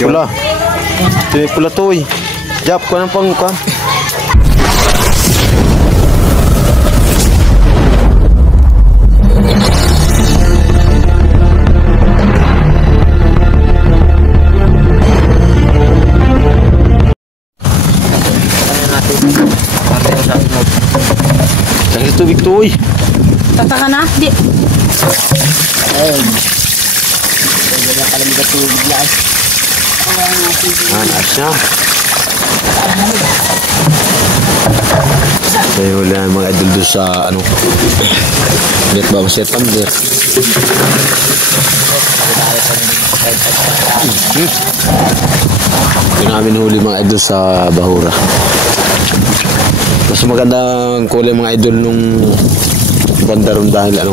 Pula. Ito pula to eh. Jap ko ng pangkuan. Sakit tubig to eh. Tataka na? Di. Ayun. Kaya kalamig at tubig lang. Anas na. Kaya wala mga idol doon sa ano. Net ba masya tumbler? Ito namin huli mga idol sa Bahura. Mas magandang kulay mga idol nung banda ron dahil ano,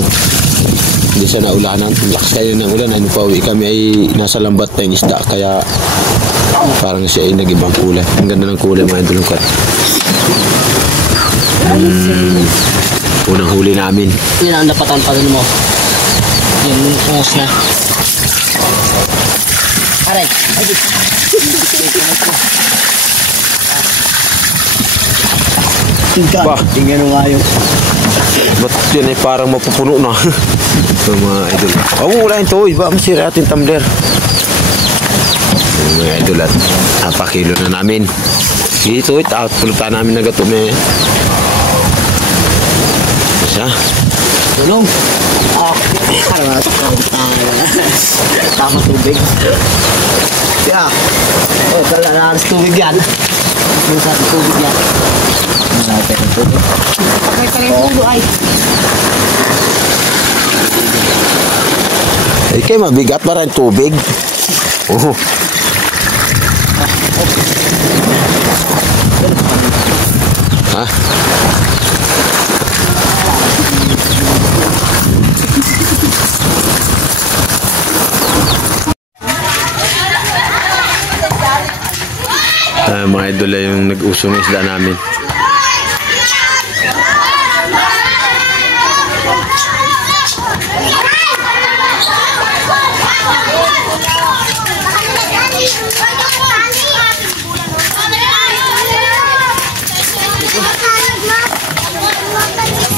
hindi siya naulanan. Lakas kayo ng ulan, ano pa uwi kami ay nasa lambat na yung isda, kaya parang siya ay nag-ibang kulay. Ang ganda ng kulay mga idol ng kat. Unang huli namin. Yun ang napatan pa rin mo. Yung ungos na. Aray! Ba? Tingnan mo nga yung... Ba't yan ay parang mapupuno na? Ito mga idol. Wala yung toy. Ba masira ating tumbler. Ito mga idol at napakilo na namin. Dito at pulutan namin na gato may... Isa. Tulong! Harap. Tama tubig. Kaya. Oh, talaga tubig yan. Sa tubig yan. Natin ang tubig. May karibulo ay. Eh kayo mabigat ba rin tubig? Oh. Ha? Mga idol ay yung nag-uso ng isda namin.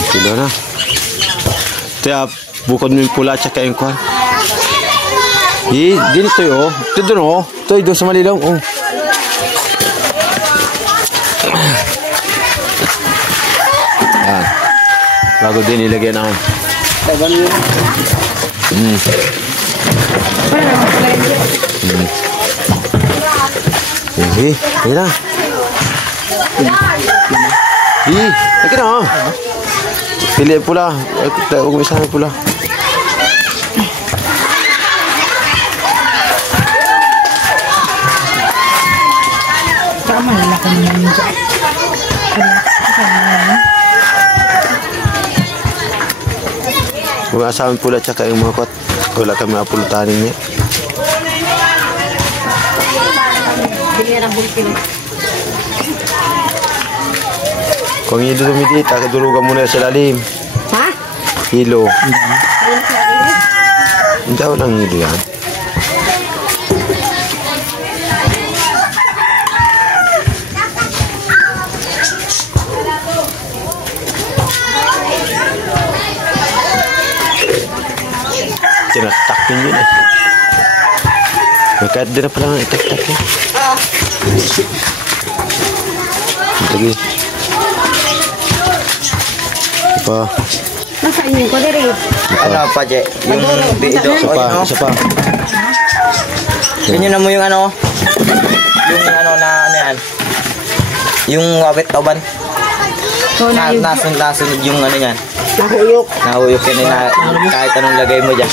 Kilo na. Kaya bukod mo yung pula at saka yung kwan. Dito yun. Ito doon o. Ito doon sa malilaw. Oh. Yan. Bago din ilagay na ako. Ayan na. Lagi na. Pili pula. Huwag mo isama pula. Tama na lang kami namin dyan. Mga asahan pula tsaka yung mga kot. Wala kami mapulutanin niya. Bilihan ang bulkin. Kung hindi dumidit, durugan muna sa lalim. Ha? Hilo. Hindi ako lang hilo yan. Tinatak yun eh. Kahit din na pala nga itak-tak yun. Lagi. Apa? Nasa inyo ko dere. Ano pa, Je? Yung bido. Isa pa. Ganyan na mo yung ano. Yung ano na ano yan. Yung wabit tauban. Nasunod yung ano yan. Nahuyok. Nahuyok yan na kahit anong lagay mo dyan.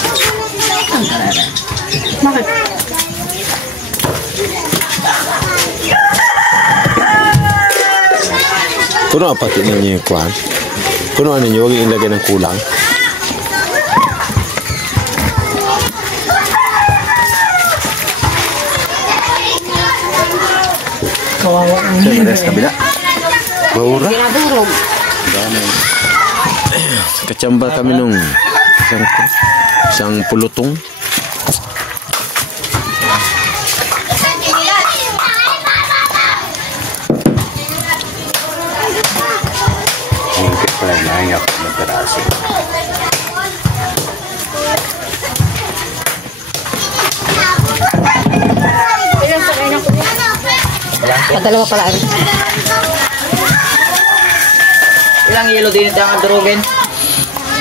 Bakit? Puno apatin ninyo yung kuhan. Puno ninyo, huwag yung ilagay ng kulang. Kawawa ang hindi. Sa kabila. Bahura. Ginadurog. Kachamba kami nung isang pulutong. Nahingap ng peraso. Ilang sa kayo na po? Padalawa pala. Ilang yelo din ito ang durugin?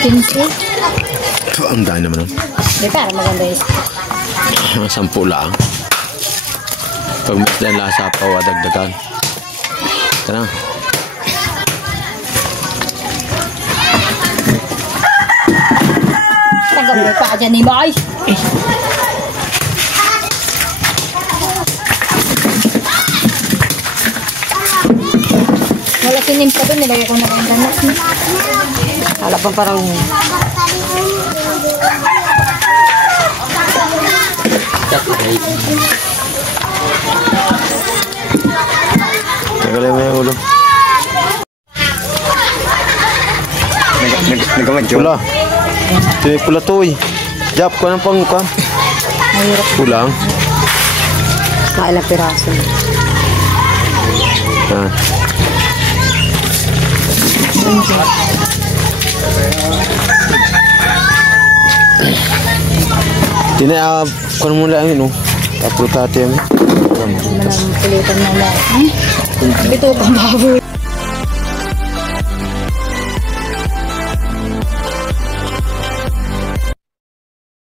15. Ang dami naman. Di para maganda yun. 10 lang. Pag mas lang lasa pa, dagdagan. Ito na. Tanggap mo pa ka dyan ni Boy. Wala sinim pa doon, nilagay ko na kayong danas. Hala pa parang... Tagalin mo yung ulo. Nagamadyo. Pula. Ito yung pula to eh. Jap, ko ng pangkukan. Mahirap. Pulang. Kailang piraso. Ah. Tinay, kung mo lang yun, no? Tapos tatay mo. Manang kulitan na lang. Ito ka baboy.